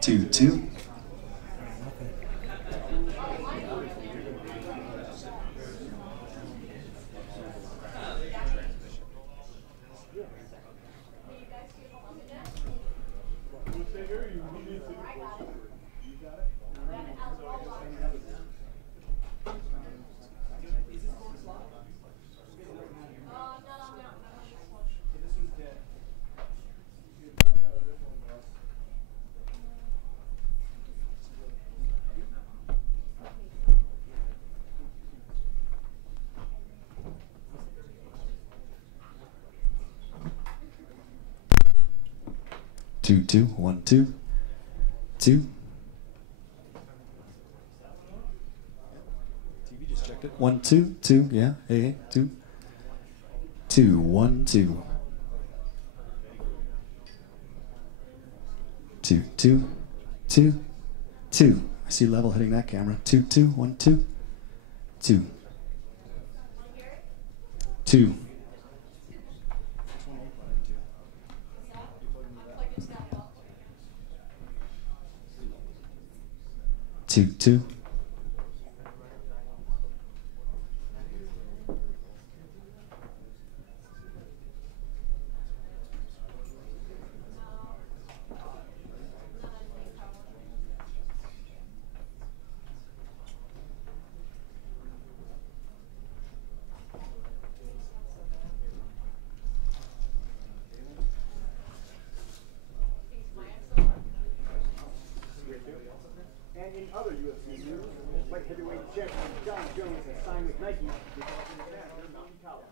2-2. Two, two, 1, 2, 2. TV just checked it. 1, 2, 2. Yeah. Hey, 2. 2, 1, 2. 2, 2, 2, 2. I see level hitting that camera. 2, 2, 1, 2, 2. 2. 2, 2. And in other UFC news, light heavyweight champion John Jones has signed with Nike because of his master, Mountain Collar.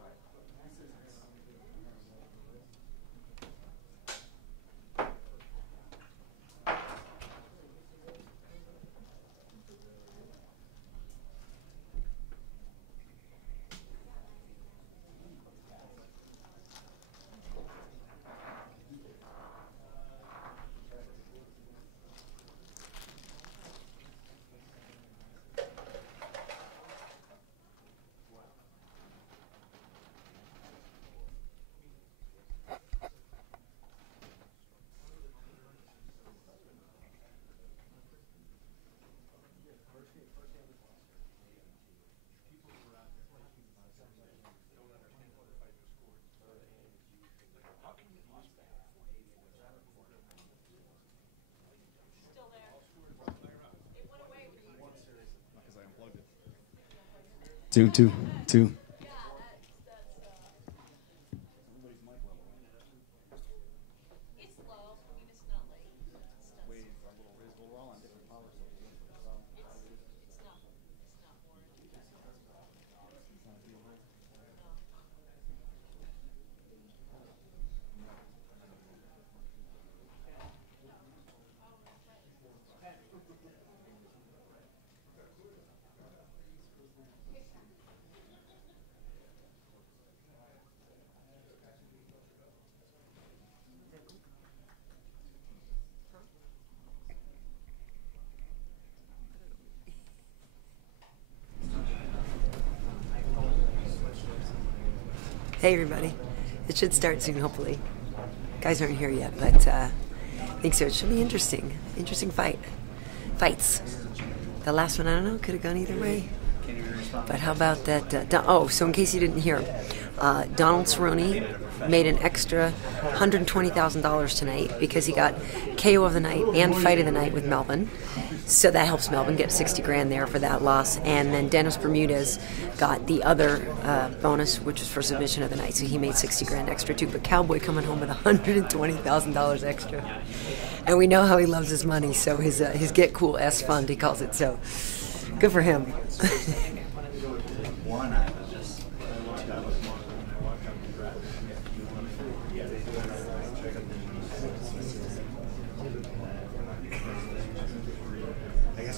Two, two, two. Hey everybody, it should start soon hopefully. Guys aren't here yet, but I think so. It should be interesting. Interesting fights. The last one, I don't know, could have gone either way. But how about that? Oh, so in case you didn't hear, Donald Cerrone made an extra $120,000 tonight because he got KO of the night and fight of the night with Melvin. So that helps Melvin get 60 grand there for that loss. And then Dennis Bermudez got the other bonus, which was for submission of the night. So he made 60 grand extra too. But Cowboy coming home with $120,000 extra. And we know how he loves his money. So his Get Cool S Fund, he calls it. So good for him.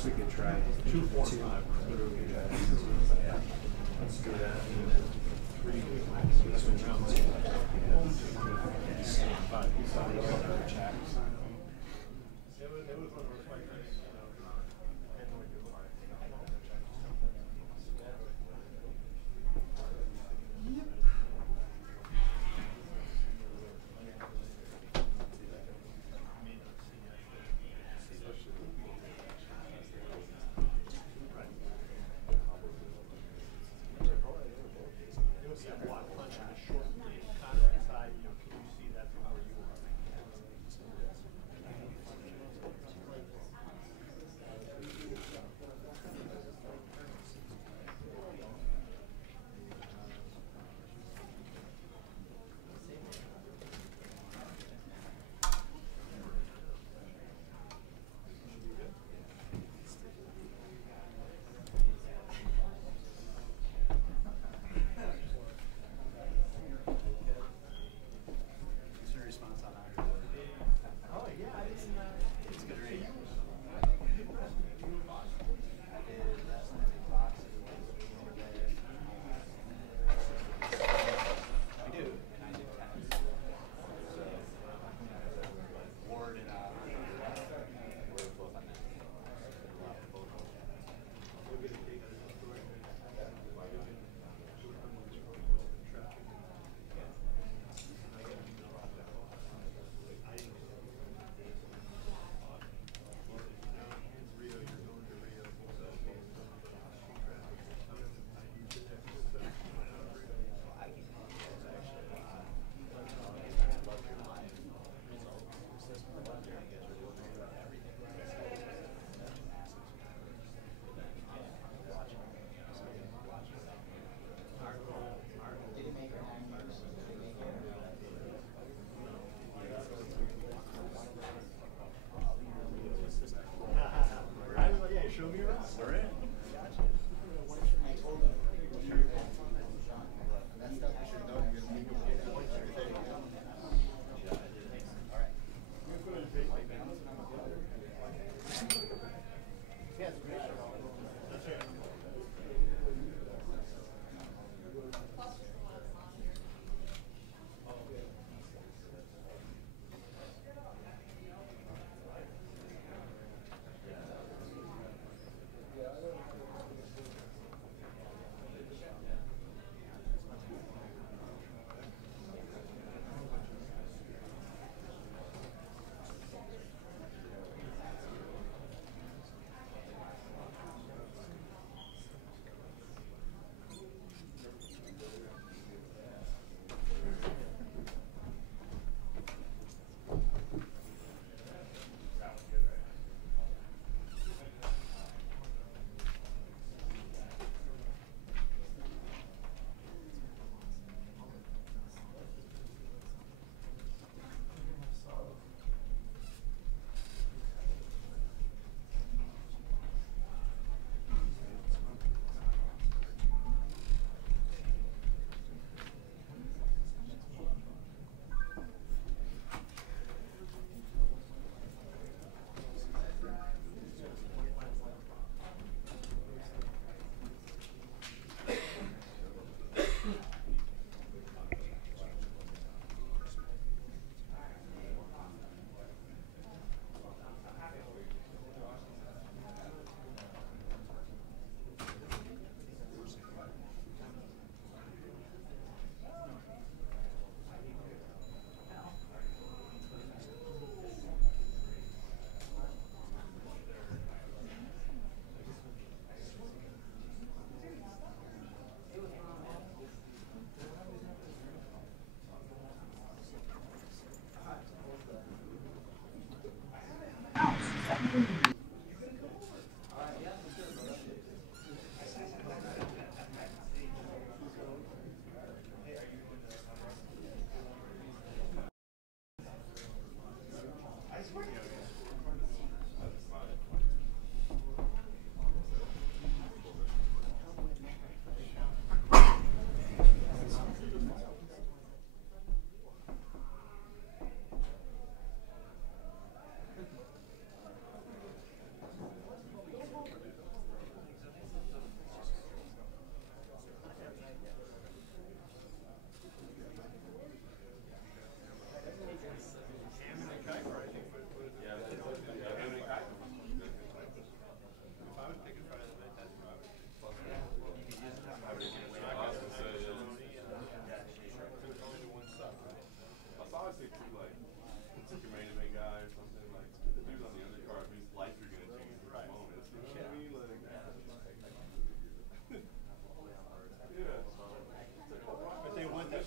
We could try 2, 4, 5. Let's do that. 3, 5.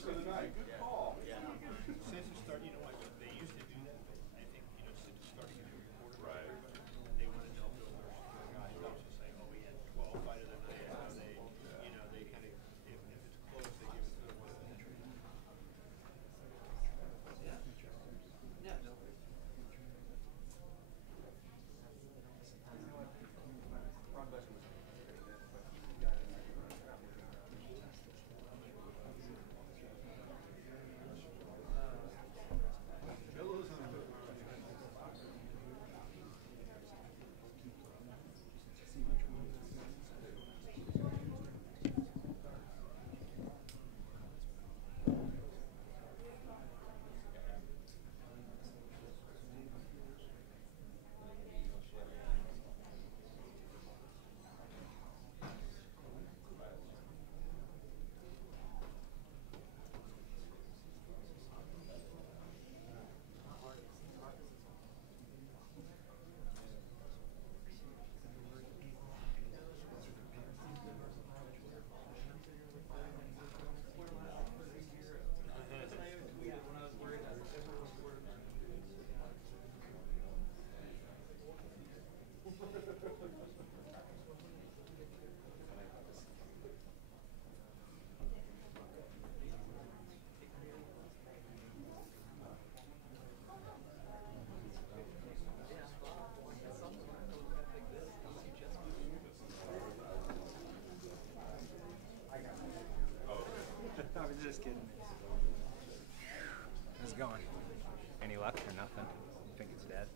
for the night. Good call. Since it started, you know, like they used to do that, but I think, you know, since it started getting recorded, Right. they want to know builders, guys, not just say, oh, we had 12 fight of the night, how they, you know, they kind of, if it's close, they give it to the one of the trade. Yeah, no. I was just kidding. How's it going? Any luck or nothing? You think it's dead?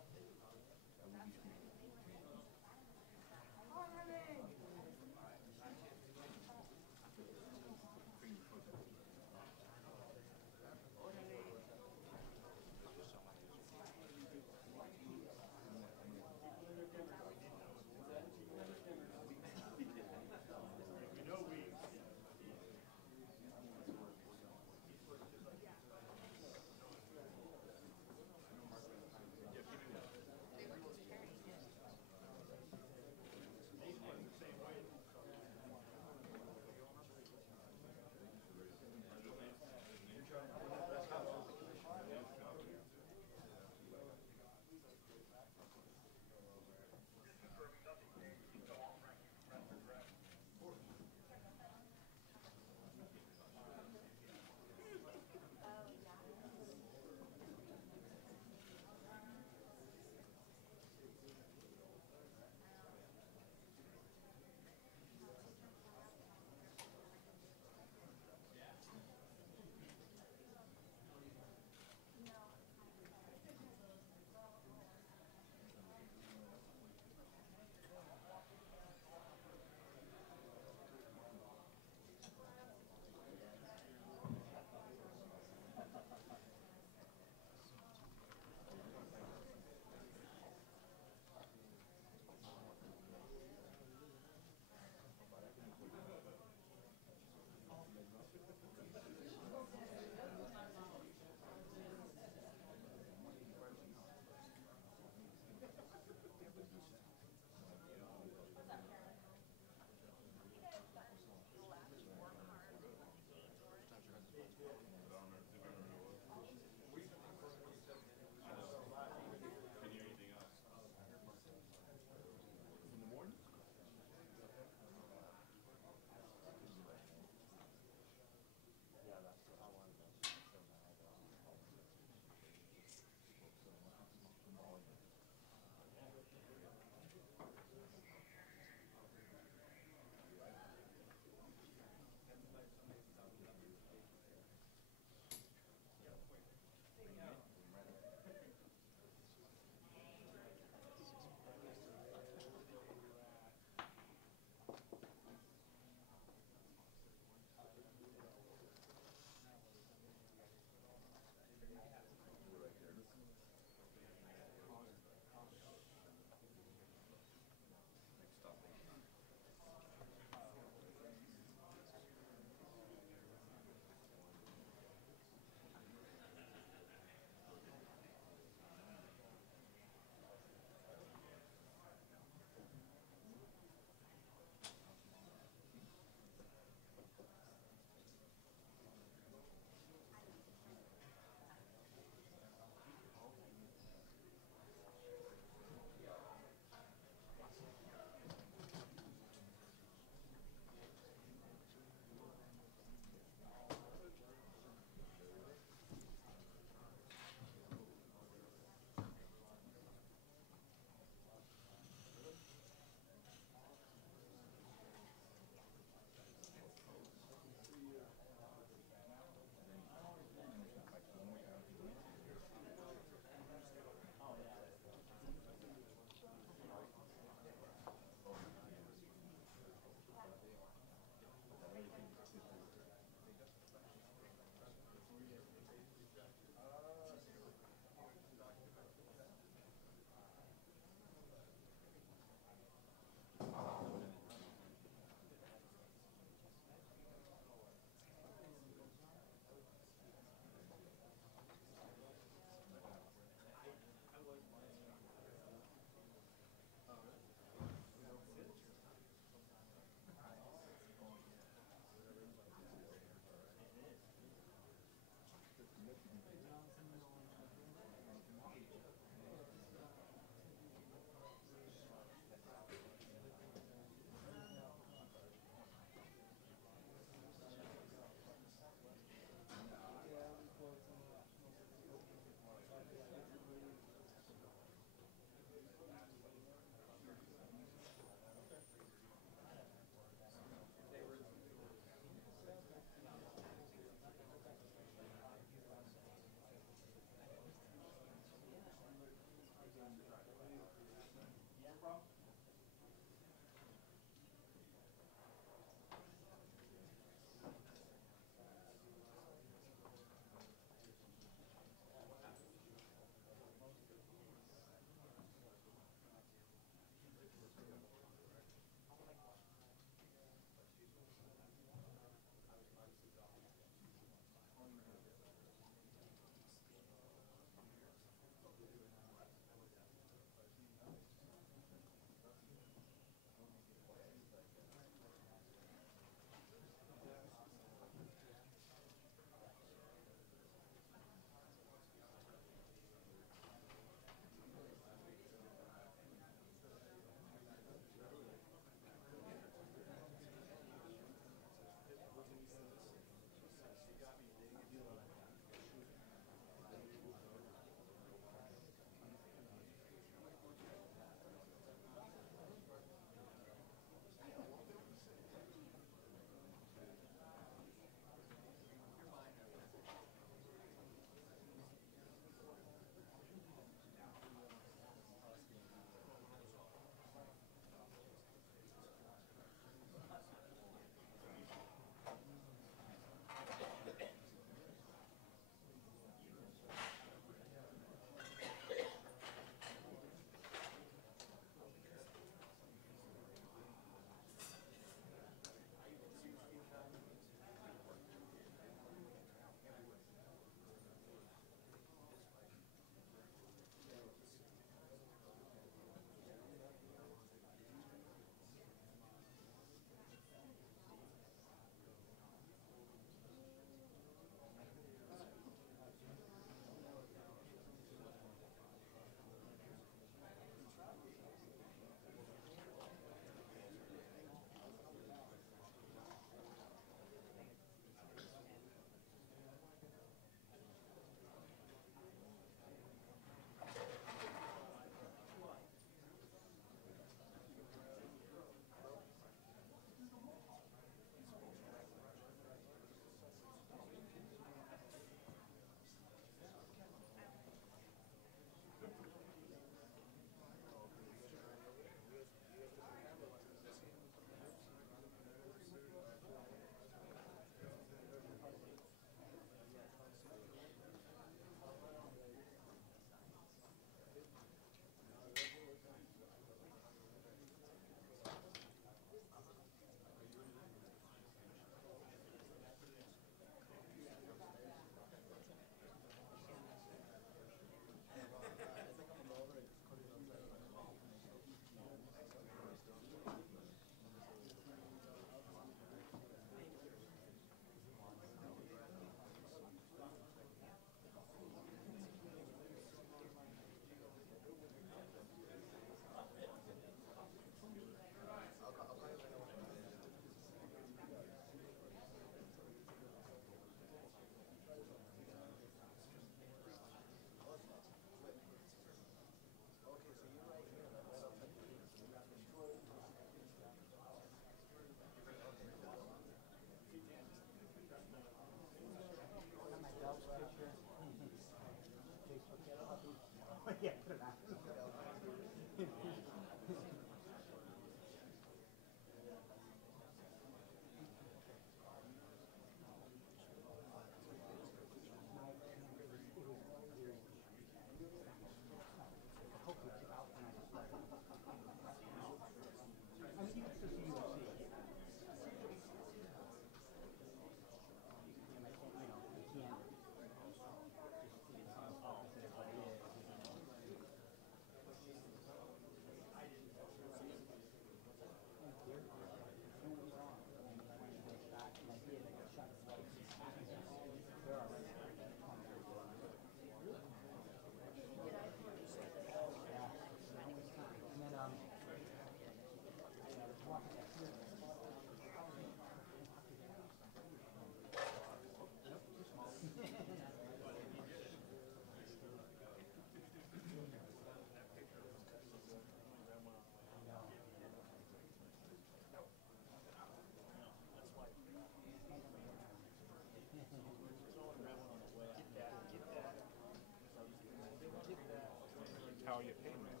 How are you paid, man?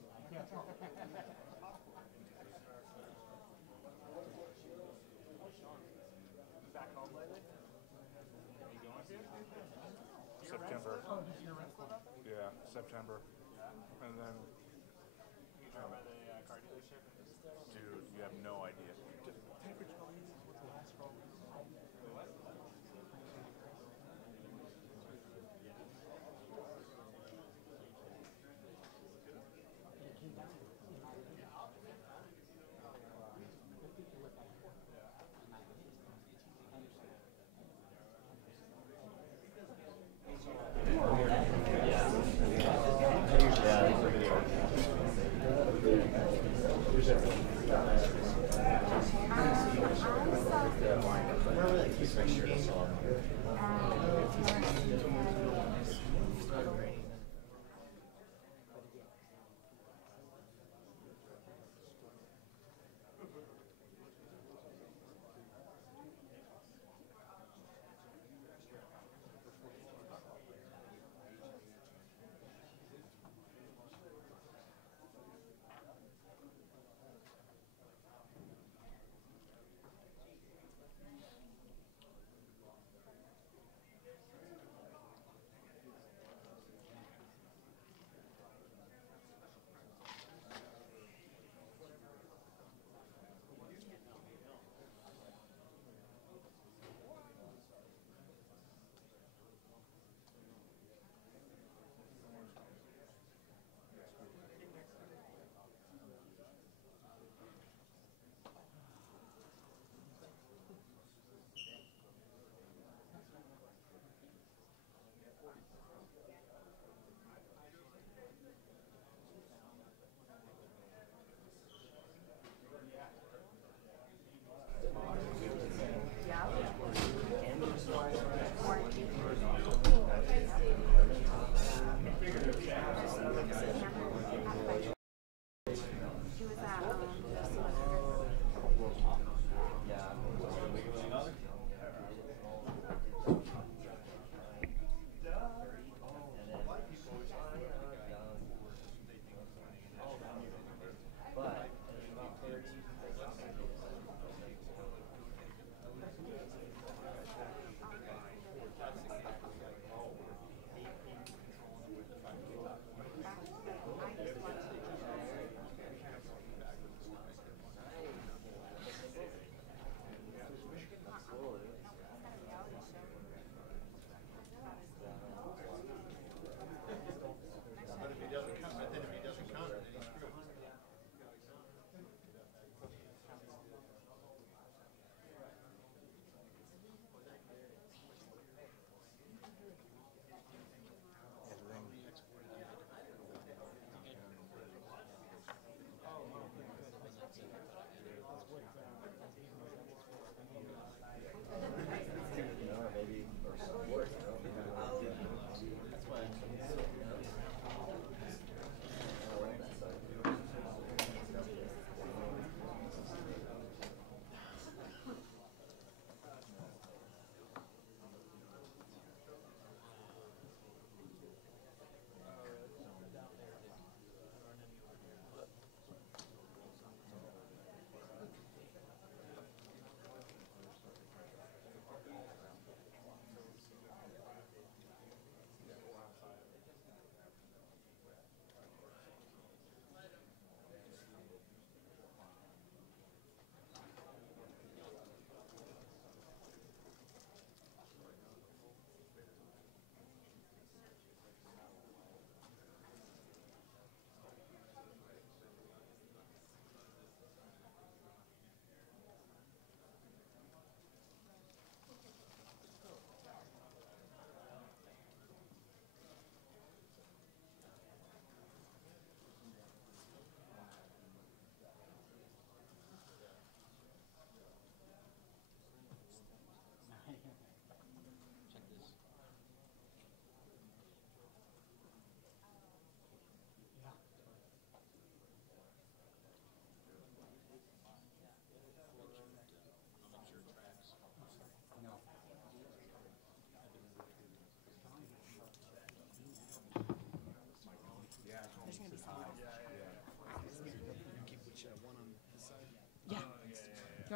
Back home lately? You going? September. Yeah, September. And then, You drive by the car dealership? dude, you have no idea.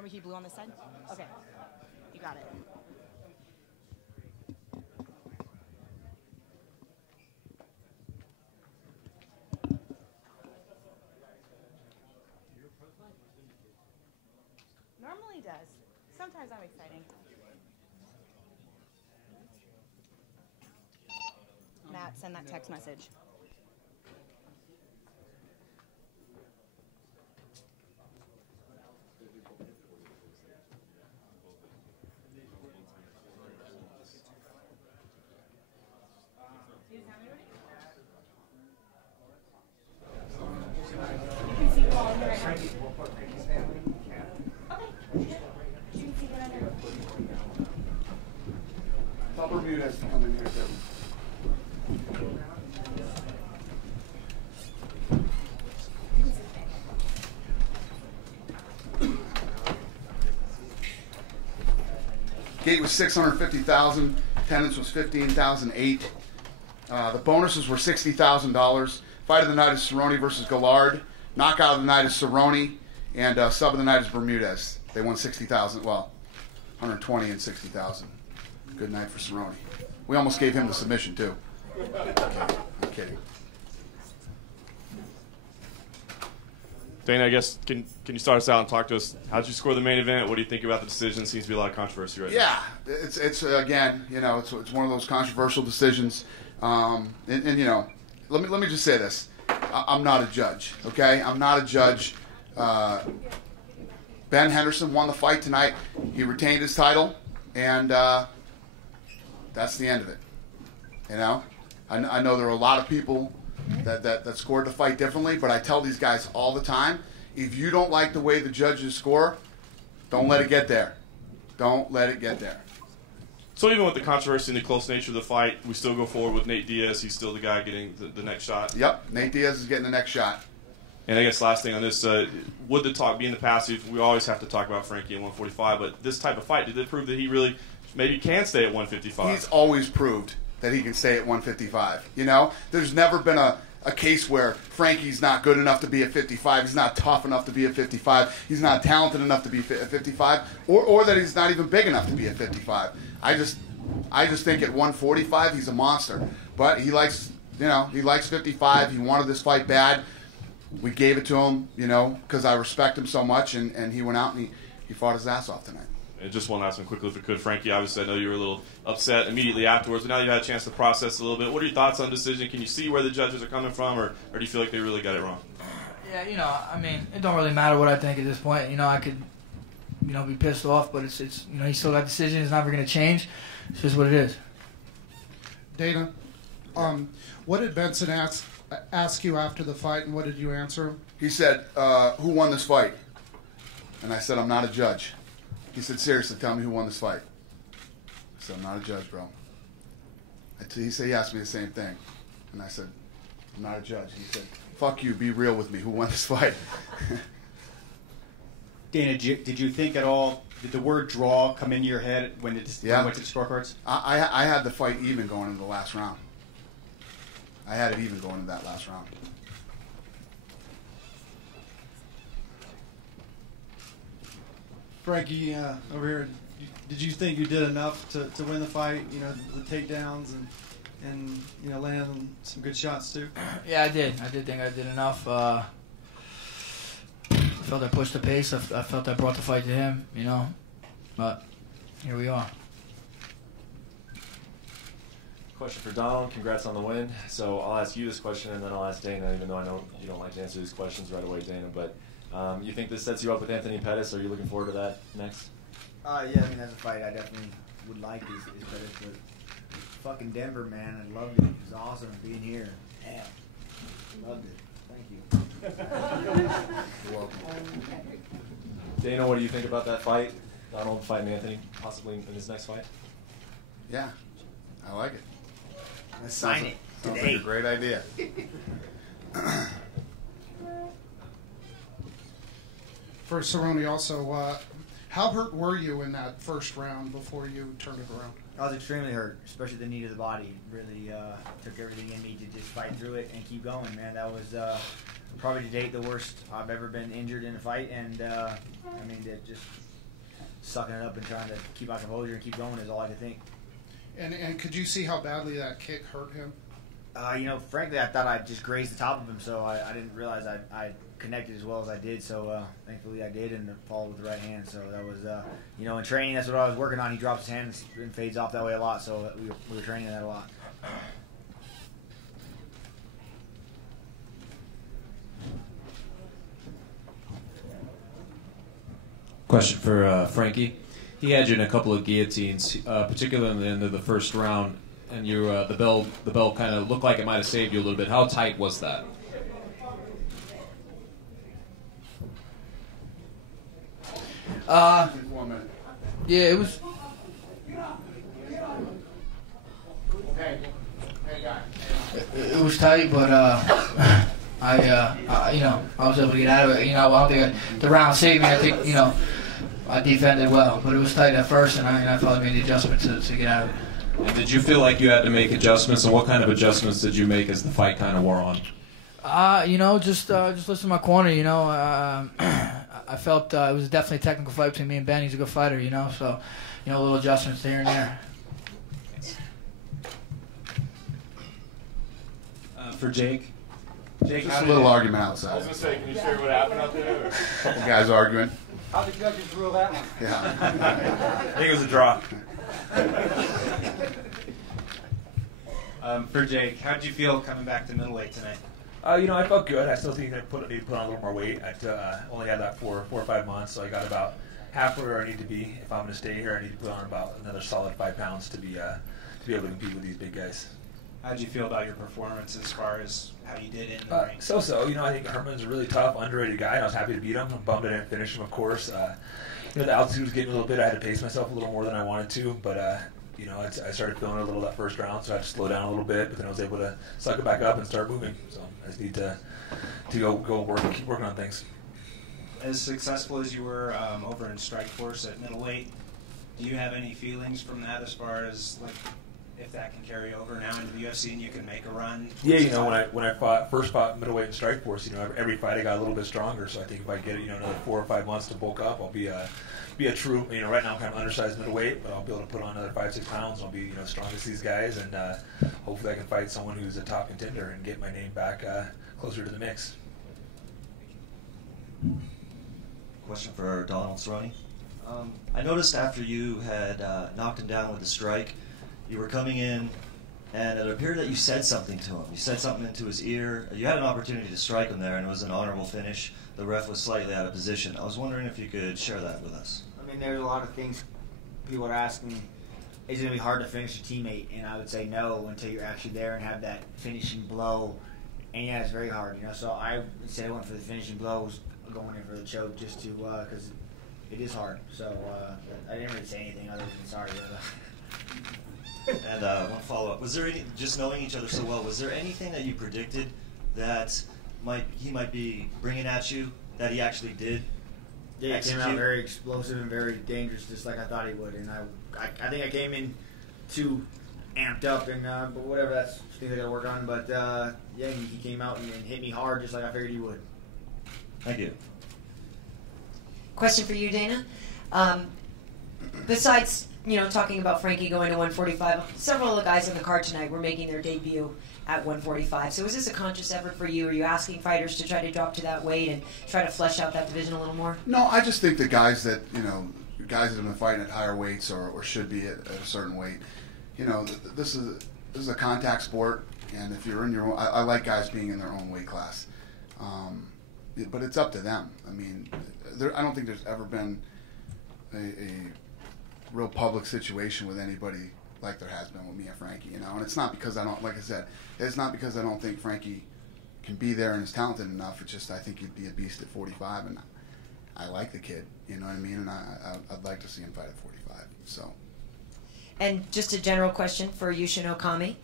want me to keep blue on this side? Okay. You got it. Normally does. Sometimes I'm exciting. Matt, send that text message. Tell Bermudez to come in here too. Gate was 650,000. Attendance was 15,008. The bonuses were $60,000. Fight of the night is Cerrone versus Gallard. Knockout of the night is Cerrone, and sub of the night is Bermudez. They won 60,000. Well, 120 and 60,000. Good night for Cerrone. We almost gave him the submission too. I'm kidding. Dana, I guess, can you start us out and talk to us? How did you score the main event? What do you think about the decision? Seems to be a lot of controversy right now. Yeah, it's again, you know, it's one of those controversial decisions. And you know, let me just say this: I'm not a judge. Okay, I'm not a judge. Ben Henderson won the fight tonight. He retained his title, and that's the end of it. You know, I know there are a lot of people that scored the fight differently, but I tell these guys all the time, if you don't like the way the judges score, don't let it get there. Don't let it get there. So even with the controversy and the close nature of the fight, we still go forward with Nate Diaz. He's still the guy getting the next shot. Yep, Nate Diaz is getting the next shot. And I guess last thing on this, would the talk be in the past? We always have to talk about Frankie at 145, but this type of fight, did it prove that he really maybe can stay at 155? He's always proved that he can stay at 155. You know, there's never been a case where Frankie's not good enough to be at 55, he's not tough enough to be at 55, he's not talented enough to be at 55, or that he's not even big enough to be at 55. I just think at 145 he's a monster. But he likes 55. He wanted this fight bad. We gave it to him, you know, because I respect him so much, and he went out and he fought his ass off tonight. And just one last one quickly if we could. Frankie, obviously I know you were a little upset immediately afterwards, but now you've had a chance to process a little bit. What are your thoughts on the decision? Can you see where the judges are coming from, or do you feel like they really got it wrong? Yeah, you know, I mean, it don't really matter what I think at this point. You know, I could, you know, be pissed off, but it's you know, he still got the decision. It's never going to change. It's just what it is. Dana, what did Benson ask you after the fight, and what did you answer him? He said, who won this fight? And I said, I'm not a judge. He said, seriously, tell me who won this fight. I said, I'm not a judge, bro. He asked me the same thing. And I said, I'm not a judge. He said, fuck you, be real with me. Who won this fight? Dana, did you think at all, did the word draw come into your head when it went to the scorecards? I had the fight even going into the last round. I had it even going into that last round. Frankie, over here, did you think you did enough to win the fight? You know, the takedowns and you know, landing some good shots too? Yeah, I did. I did think I did enough. I felt I pushed the pace. I felt I brought the fight to him, you know. But here we are. Question for Donald. Congrats on the win. So I'll ask you this question, and then I'll ask Dana, even though I know you don't like to answer these questions right away, Dana. But you think this sets you up with Anthony Pettis? Are you looking forward to that next? Yeah, I mean, that's a fight I definitely would like is Pettis, but fucking Denver, man, I loved it. It was awesome being here. Damn. Loved it. Thank you. You're welcome. Dana, what do you think about that fight? Donald fighting Anthony, possibly in his next fight? Yeah, I like it. Let's sign it Sounds today. like a great idea. For Cerrone also, how hurt were you in that first round before you turned it around? I was extremely hurt, especially the knee to the body. Really took everything in me to just fight through it and keep going, man. That was probably to date the worst I've ever been injured in a fight, and I mean, it just sucking it up and trying to keep my composure and keep going is all I could think. And could you see how badly that kick hurt him? Frankly, I thought I just grazed the top of him, so I didn't realize I connected as well as I did. So thankfully I did, and followed with the right hand. So that was, in training, that's what I was working on. He drops his hand and fades off that way a lot, so we were training that a lot. Question for Frankie. He had you in a couple of guillotines, particularly in the end of the first round, and you the bell kind of looked like it might have saved you a little bit. How tight was that? Yeah, it was. It was tight, but I was able to get out of it. I don't think the round saved me. I think I defended well, but it was tight at first, and I thought I made the adjustment to get out of it. And did you feel like you had to make adjustments, and what kind of adjustments did you make as the fight kind of wore on? Just listen to my corner. I felt it was definitely a technical fight between me and Ben. He's a good fighter, so little adjustments here and there. For Jake. Just a little argument outside. I was going to say, can you share what happened out there? A couple guys arguing. How the judges rule that one? Yeah. I think it was a draw. For Jake, how did you feel coming back to middleweight tonight? I felt good. I still think I need to put on a little more weight. I only had that 4 or 5 months, so I got about halfway where I need to be. If I'm going to stay here, I need to put on about another solid 5 pounds to be able to compete with these big guys. How did you feel about your performance as far as how you did in the ring? So. I think Herman's a really tough, underrated guy, and I was happy to beat him. I'm bummed I didn't finish him, of course. The altitude was getting a little bit. I had to pace myself a little more than I wanted to, but I started feeling it a little that first round, so I had to slow down a little bit. But then I was able to suck it back up and start moving. So I just need to go work and keep working on things. As successful as you were over in Strikeforce at middleweight, do you have any feelings from that as far as if that can carry over now into the UFC and you can make a run? Yeah, when I first fought middleweight in Strikeforce, every fight I got a little bit stronger. So I think if I get another 4 or 5 months to bulk up, I'll be a true. Right now I'm kind of undersized middleweight, but I'll be able to put on another 5-6 pounds. And I'll be as strong as these guys, and hopefully I can fight someone who's a top contender and get my name back closer to the mix. Question for Donald Cerrone. I noticed after you had knocked him down with a strike, you were coming in, and it appeared that you said something to him. You said something into his ear. You had an opportunity to strike him there, and it was an honorable finish. The ref was slightly out of position. I was wondering if you could share that with us. There's a lot of things people are asking. Is it going to be hard to finish a teammate? And I would say no until you're actually there and have that finishing blow. And yeah, it's very hard, So I said I went for the finishing blow. Was going in for the choke just to because it is hard. So I didn't really say anything other than sorry. And one follow-up. Was there any, just knowing each other so well, was there anything that you predicted that he might be bringing at you that he actually did? Yeah, he came out very explosive and very dangerous, just like I thought he would. And I think I came in too amped up, and but whatever, that's things I got to work on. But yeah, he came out and hit me hard, just like I figured he would. Thank you. Question for you, Dana. Besides, talking about Frankie going to 145, several of the guys on the card tonight were making their debut at 145. So is this a conscious effort for you? Are you asking fighters to try to drop to that weight and try to flesh out that division a little more? No, I just think the guys that guys that have been fighting at higher weights or should be at a certain weight, this is a contact sport, and if you're in your own, I like guys being in their own weight class, but it's up to them. I don't think there's ever been a real public situation with anybody like there has been with me and Frankie, and it's not because I don't, like I said, it's not because I don't think Frankie can be there and is talented enough. It's just I think he'd be a beast at 45, and I like the kid, you know what I mean, and I'd like to see him fight at 45. So. And just a general question for Yushin Okami.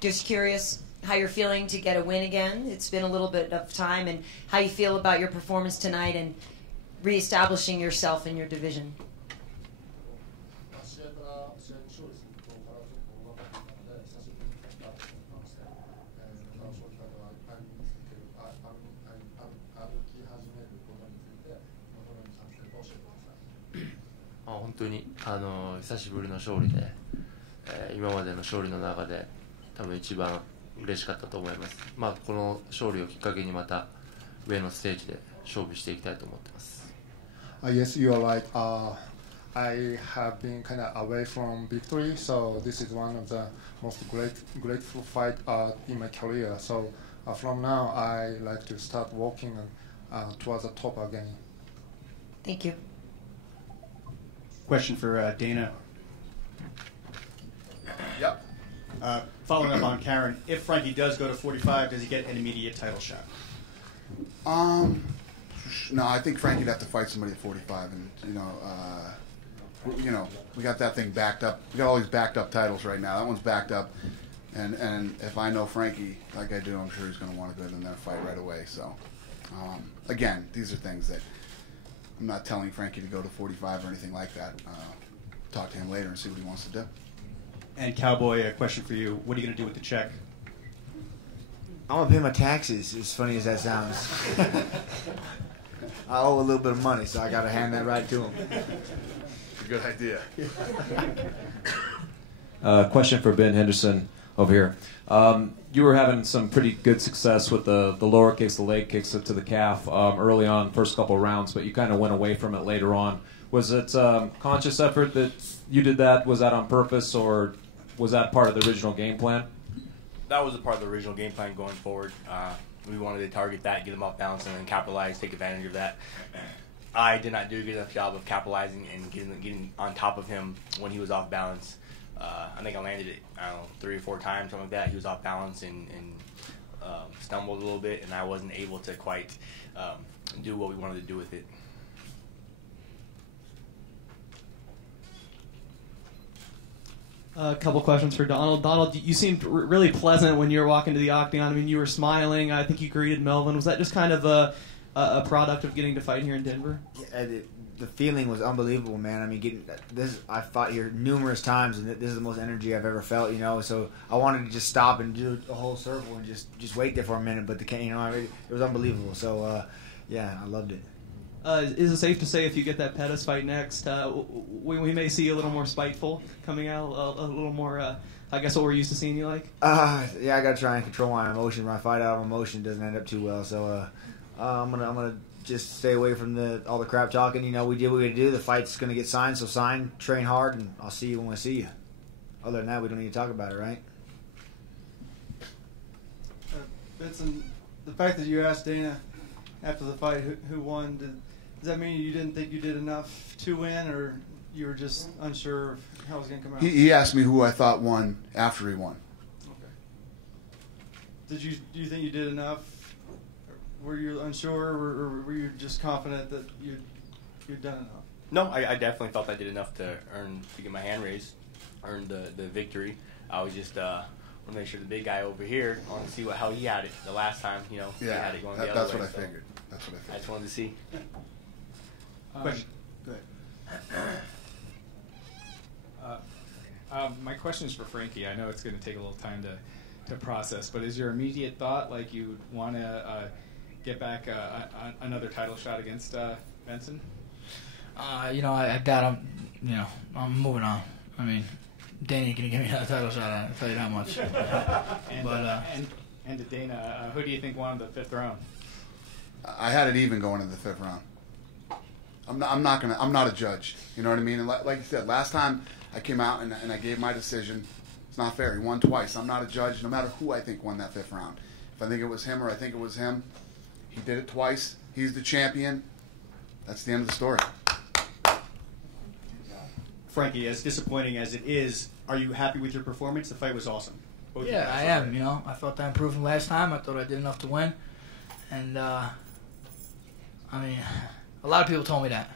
Just curious how you're feeling to get a win again. It's been a little bit of time, and how you feel about your performance tonight and reestablishing yourself in your division. 本当に久しぶりの勝利で、今までの勝利の中で多分一番嬉しかったと思います。まあこの勝利をきっかけにまた上のステージで勝負していきたいと思ってます。Yes, you are right. I have been kind of away from victory, so this is one of the most grateful fight in my career. So from now, I like to start walking towards the top again. Thank you. Question for Dana. Yep. Following up on Karyn, if Frankie does go to 45, does he get an immediate title shot? No, I think Frankie'd have to fight somebody at 45, and we got that thing backed up. We got all these backed up titles right now. That one's backed up, and if I know Frankie like I do, I'm sure he's going to want to go in there and fight right away. So, again, these are things that I'm not telling Frankie to go to 45 or anything like that. Talk to him later and see what he wants to do. And Cowboy, a question for you. What are you going to do with the check? I'm going to pay my taxes, as funny as that sounds. I owe a little bit of money, so I got to hand that right to him. It's a good idea. Question for Ben Henderson over here. You were having some pretty good success with the lower kicks, the leg kicks to the calf early on, first couple of rounds, but you kind of went away from it later on. Was it conscious effort that you did that? Was that on purpose, or was that part of the original game plan? That was a part of the original game plan going forward. We wanted to target that, get him off balance, and then capitalize, take advantage of that. I did not do a good enough job of capitalizing and getting on top of him when he was off balance. I think I landed it, 3 or 4 times, something like that. He was off balance and stumbled a little bit, and I wasn't able to quite do what we wanted to do with it. A couple questions for Donald. Donald, you seemed really pleasant when you were walking to the octagon. I mean, you were smiling. I think you greeted Melvin. Was that just kind of a product of getting to fight here in Denver? Yeah, the feeling was unbelievable, man. I mean, I fought here numerous times, and this is the most energy I've ever felt. So I wanted to just stop and do a whole circle and just wait there for a minute. But it was unbelievable. So yeah, I loved it. Is it safe to say if you get that Pettis fight next, we may see a little more spiteful coming out, a little more, I guess, what we're used to seeing you like? Yeah, I got to try and control my emotion. When I fight out of emotion, it doesn't end up too well. So I'm gonna just stay away from all the crap talking. We did what we had to do. The fight's gonna get signed, so sign, train hard, and I'll see you when I see you. Other than that, we don't need to talk about it, right? Benson, the fact that you asked Dana after the fight who won, does that mean you didn't think you did enough to win, or you were just unsure of how it was going to come out? He asked me who I thought won after he won. Okay. Do you think you did enough? Were you unsure, or were you just confident that you'd done enough? No, I definitely felt I did enough to get my hand raised, earn the victory. I was just want to make sure the big guy over here, I want to see how he had it the last time. He had it going the other way. That's what I figured. That's what I figured. I just wanted to see. Question. Go ahead. My question is for Frankie. I know it's going to take a little time to process, but is your immediate thought like you want to get back another title shot against Benson? I got him. I'm moving on. I mean, Dana ain't gonna give me another title shot. I'll tell you that much. And to Dana, who do you think won the 5th round? I had it even going into the 5th round. I'm not a judge. You know what I mean? And like you said, last time I came out and I gave my decision. It's not fair. He won twice. I'm not a judge, no matter who I think won that 5th round. If I think it was him or I think it was him, he did it twice. He's the champion. That's the end of the story. Frankie, as disappointing as it is, are you happy with your performance? The fight was awesome. Yeah, I am. I felt I improved from last time. I thought I did enough to win. And, I mean, a lot of people told me that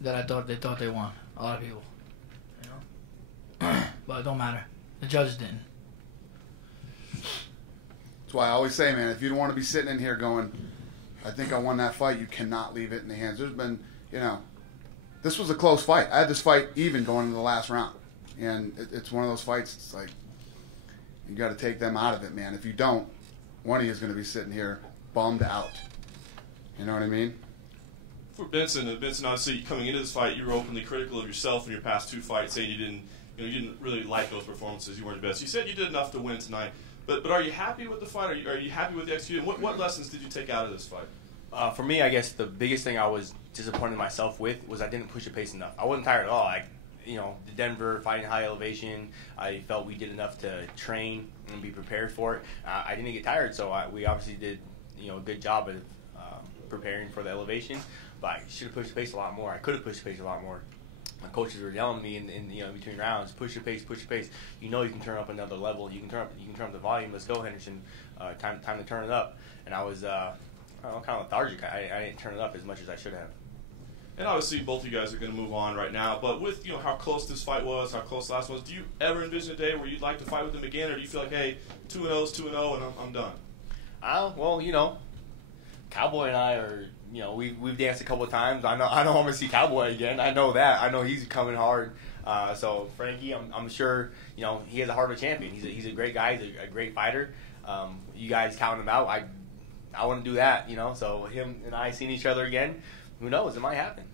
they thought they won. A lot of people. But it don't matter. The judges didn't. That's why I always say, man, if you don't want to be sitting in here going, I think I won that fight, you cannot leave it in the hands. There's been, this was a close fight. I had this fight even going into the last round. And it's one of those fights, it's like, you got to take them out of it, man. If you don't, one of you is going to be sitting here bummed out. You know what I mean? For Benson, obviously coming into this fight, you were openly critical of yourself in your past 2 fights, saying you didn't really like those performances. You weren't the best. You said you did enough to win tonight, but are you happy with the fight? Are you happy with the execution? What lessons did you take out of this fight? For me, I guess the biggest thing I was disappointed in myself with was I didn't push the pace enough. I wasn't tired at all. The Denver fighting high elevation, I felt we did enough to train and be prepared for it. I didn't get tired, so we obviously did a good job of preparing for the elevation. But I should have pushed the pace a lot more. I could have pushed the pace a lot more. My coaches were yelling at me in between rounds, push the pace, push the pace. You can turn up another level. You can turn up the volume. Let's go, Henderson. Time to turn it up. And I was kind of lethargic. I didn't turn it up as much as I should have. And obviously, both of you guys are going to move on right now. But with how close this fight was, how close the last was, do you ever envision a day where you'd like to fight with them again, or do you feel like, hey, 2-0 is 2-0 and I'm done? Well, Cowboy and I are, we've danced a couple of times. I know I'm going to see Cowboy again. I know that. I know he's coming hard. So Frankie, I'm sure, he has a heart of a champion. He's a great guy. He's a great fighter. You guys count him out. I want to do that. So him and I seeing each other again. Who knows? It might happen.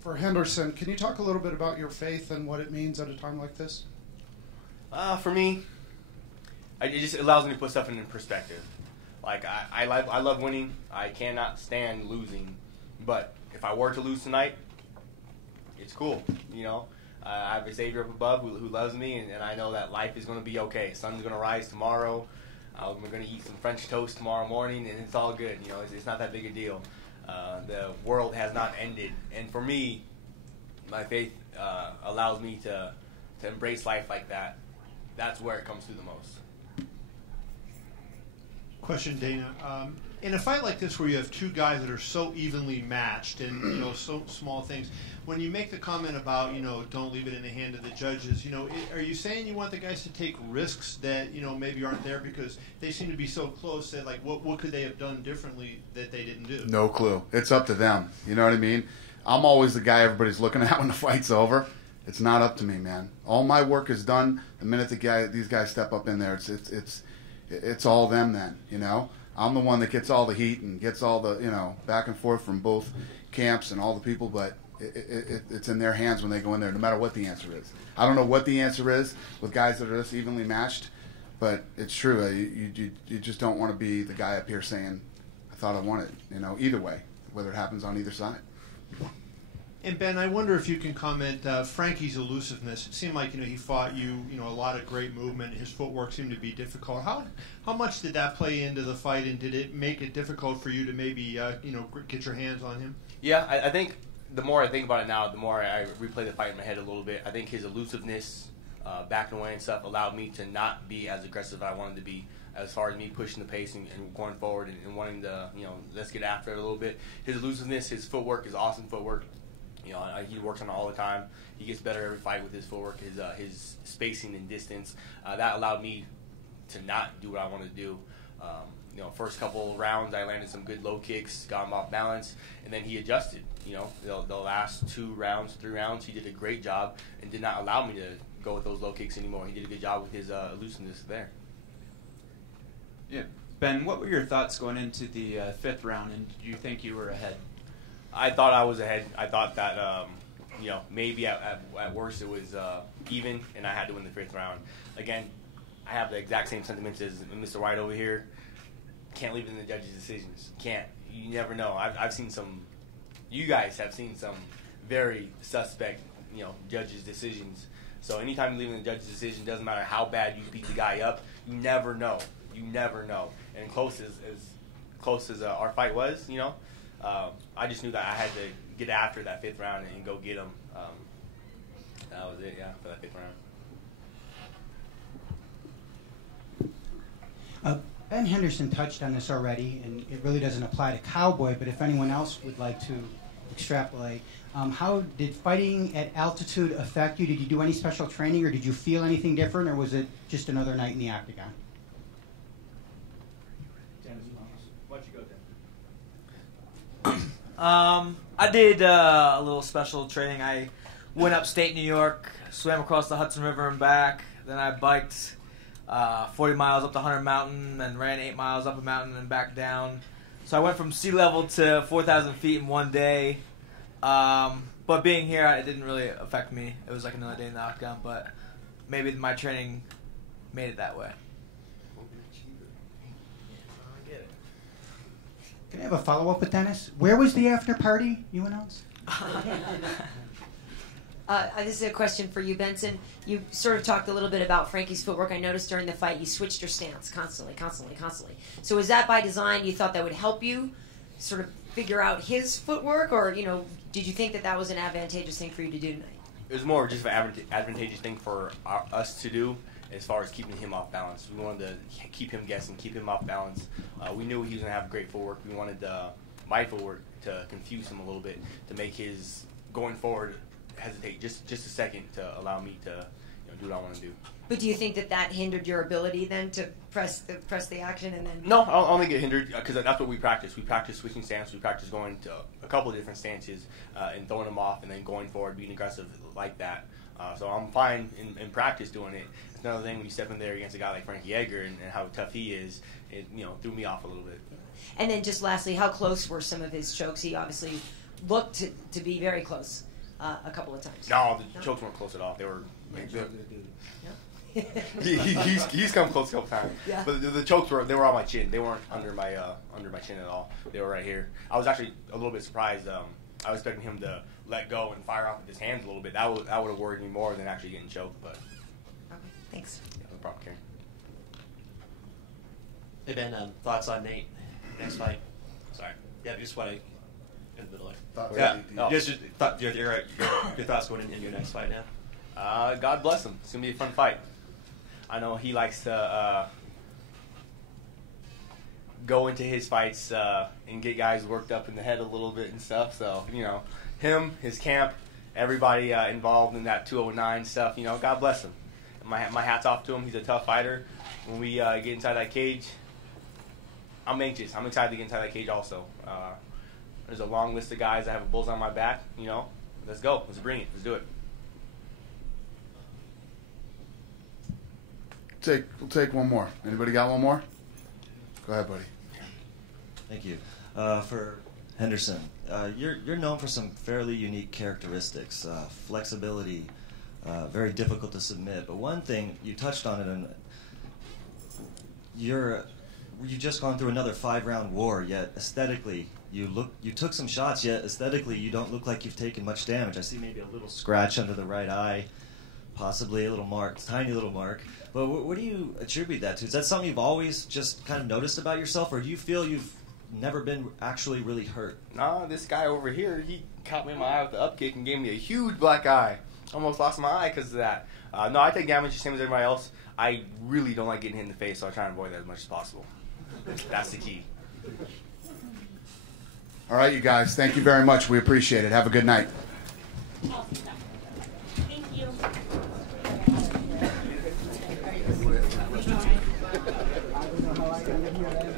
For Henderson, can you talk a little bit about your faith and what it means at a time like this? For me, it just allows me to put stuff in perspective. Like, I love winning. I cannot stand losing. But if I were to lose tonight, it's cool. I have a Savior up above who loves me, and I know that life is going to be okay. Sun's going to rise tomorrow. We're going to eat some French toast tomorrow morning, and it's all good. It's not that big a deal. The world has not ended. And for me, my faith allows me to embrace life like that. That's where it comes through the most. Question, Dana. In a fight like this where you have two guys that are so evenly matched and so small things, when you make the comment about don't leave it in the hand of the judges, are you saying you want the guys to take risks that maybe aren't there because they seem to be so close that what could they have done differently that they didn't do? No clue. It's up to them. You know what I mean? I'm always the guy everybody's looking at when the fight's over. It's not up to me, man. All my work is done the minute these guys step up in there. It's all them then. I'm the one that gets all the heat and gets all the back and forth from both camps and all the people, but it's in their hands when they go in there, no matter what the answer is. I don't know what the answer is with guys that are this evenly matched, but it's true. You just don't want to be the guy up here saying, I thought I won it, either way, whether it happens on either side. And Ben, I wonder if you can comment Frankie's elusiveness. It seemed like he fought you, a lot of great movement. His footwork seemed to be difficult. How much did that play into the fight, and did it make it difficult for you to maybe get your hands on him? Yeah, I think the more I think about it now, the more I replay the fight in my head a little bit. I think his elusiveness, backing away and stuff, allowed me to not be as aggressive as I wanted to be, as far as me pushing the pace and going forward and wanting to, let's get after it a little bit. His elusiveness, his footwork is awesome footwork. He works on it all the time. He gets better every fight with his footwork, his spacing and distance. That allowed me to not do what I wanted to do. First couple rounds, I landed some good low kicks, got him off balance, and then he adjusted. The last 3 rounds, he did a great job and did not allow me to go with those low kicks anymore. He did a good job with his elusiveness there. Yeah. Ben, what were your thoughts going into the 5th round, and do you think you were ahead? I thought I was ahead. I thought that, maybe at worst it was even, and I had to win the 5th round. Again, I have the exact same sentiments as Mr. White over here. Can't leave it in the judges' decisions. Can't. You never know. I've seen some. You guys have seen some very suspect, judges' decisions. So anytime you leave in the judges' decision, doesn't matter how bad you beat the guy up. You never know. You never know. And close as our fight was, I just knew that I had to get after that 5th round and go get him. That was it, for that 5th round. Ben Henderson touched on this already, and it really doesn't apply to Cowboy, but if anyone else would like to extrapolate, how did fighting at altitude affect you? Did you do any special training, or did you feel anything different, or was it just another night in the octagon? Why don't you go, Dan? I did a little special training. I went upstate New York, swam across the Hudson River and back. Then I biked 40 miles up the Hunter Mountain and ran 8 miles up a mountain and back down. So I went from sea level to 4,000 feet in one day. But being here, it didn't really affect me. It was like another day in the octagon, but maybe my training made it that way. Can I have a follow-up with Dennis? Where was the after party you announced? This is a question for you, Benson. You sort of talked a little bit about Frankie's footwork. I noticed during the fight you switched your stance constantly. So was that by design? You thought that would help you sort of figure out his footwork, or did you think that was an advantageous thing for you to do tonight? It was more just an advantageous thing for us to do as far as keeping him off balance. We wanted to keep him guessing, keep him off balance. We knew he was going to have great footwork. We wanted my footwork to confuse him a little bit, to make his going forward hesitate just a second, to allow me to do what I want to do. But do you think that hindered your ability then to press the action and then? No, I don't think it hindered, because that's what we practice. We practice switching stance. We practice going to a couple of different stances and throwing them off and then going forward, being aggressive like that. So I'm fine in practice doing it. It's another thing when you step in there against a guy like Frankie Edgar and how tough he is, it threw me off a little bit. And then just lastly, how close were some of his chokes? He obviously looked to be very close a couple of times. No, the chokes weren't close at all. They were. He's come close a couple times. Yeah. But the chokes were on my chin. They weren't under my chin at all. They were right here. I was actually a little bit surprised. I was expecting him to let go and fire off with his hands a little bit. That would have worried me more than actually getting choked. But okay, thanks. Yeah, no problem, Karyn. Hey Ben, thoughts on Nate next fight? Sorry, yeah, just what I in the middle of. Just your thoughts going into your next fight now. God bless him. It's gonna be a fun fight. I know he likes to go into his fights and get guys worked up in the head a little bit and stuff. So him, his camp, everybody involved in that 209 stuff. God bless him. My hat's off to him. He's a tough fighter. When we get inside that cage, I'm anxious. I'm excited to get inside that cage also. There's a long list of guys that have a bullseye on my back. Let's go. Let's bring it. Let's do it. We'll take one more. Anybody got one more? Go ahead, buddy. Thank you. For Henderson, you're known for some fairly unique characteristics, flexibility, very difficult to submit. But one thing, you touched on it, and you've just gone through another 5-round war, yet aesthetically, you took some shots, yet aesthetically you don't look like you've taken much damage. I see maybe a little scratch under the right eye, possibly a little mark, tiny little mark. But what do you attribute that to? Is that something you've always just kind of noticed about yourself, or do you feel you've never been actually really hurt? No, this guy over here, he caught me in my eye with the up kick and gave me a huge black eye. Almost lost my eye because of that. No, I take damage the same as everybody else. I really don't like getting hit in the face, so I try and avoid that as much as possible. That's the key. All right, you guys. Thank you very much. We appreciate it. Have a good night. Thank you. I don't know how I got in here.